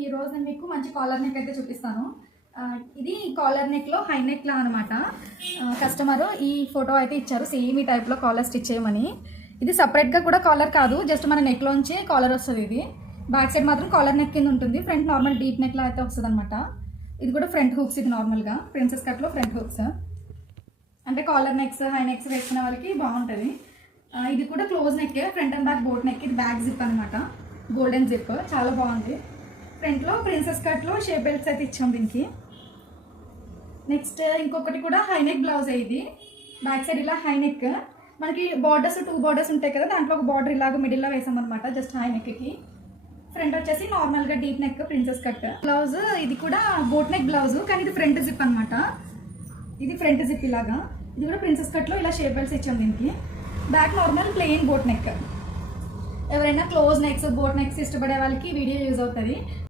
ఈ రోజు నేను మీకు మంచి కాలర్ నెక్ అయితే చూపిస్తాను. ఇది కాలర్ నెక్లో హై నెక్లా అనమాట. కస్టమర్ ఈ ఫోటో అయితే ఇచ్చారు, సేమ్ ఈ టైప్లో కాలర్ స్టిచ్ చేయమని. ఇది సపరేట్గా కూడా కాలర్ కాదు, జస్ట్ మన నెక్లోంచి కాలర్ వస్తుంది. ఇది బ్యాక్ సైడ్ మాత్రం కాలర్ నెక్ కింద ఉంటుంది, ఫ్రంట్ నార్మల్ డీప్ నెక్లా అయితే వస్తుంది అనమాట. ఇది కూడా ఫ్రంట్ హుక్స్, ఇది నార్మల్గా ప్రిన్సెస్ కట్లో ఫ్రంట్ హుక్స్, అంటే కాలర్ నెక్స్ హై నెక్స్ వేసుకునే వాళ్ళకి బాగుంటుంది. ఇది కూడా close neck, front and back boat neck. ఇది బ్యాక్ జిప్ అనమాట, గోల్డెన్ జిప్, చాలా బాగుంది. ఫ్రంట్లో ప్రిన్సెస్ కట్లో షేప్ బెల్ట్స్ అయితే ఇచ్చాం దీనికి. నెక్స్ట్ ఇంకొకటి కూడా హై నెక్ బ్లౌజ్. ఇది బ్యాక్ సైడ్ ఇలా హై నెక్, మనకి బార్డర్స్ 2 బార్డర్స్ ఉంటాయి కదా, దాంట్లో ఒక బార్డర్ ఇలాగ మిడిల్లో వేసామన్నమాట జస్ట్ హై నెక్కి. ఫ్రంట్ వచ్చేసి నార్మల్గా deep neck princess cut blouse. ఇది కూడా బోట్ నెక్ బ్లౌజ్, కానీ ఇది ఫ్రంట్ జిప్ అనమాట. ఇది ఫ్రంట్ జిప్ ఇలాగా. ఇది కూడా ప్రిన్సెస్ కట్లో ఇలా షేప్ బెల్ట్స్ ఇచ్చాం దీనికి. Back normal plain boat neck. ఎవరైనా క్లోజ్ నెక్స్ బోట్ నెక్స్ ఇష్టపడే వాళ్ళకి వీడియో యూజ్ అవుతుంది.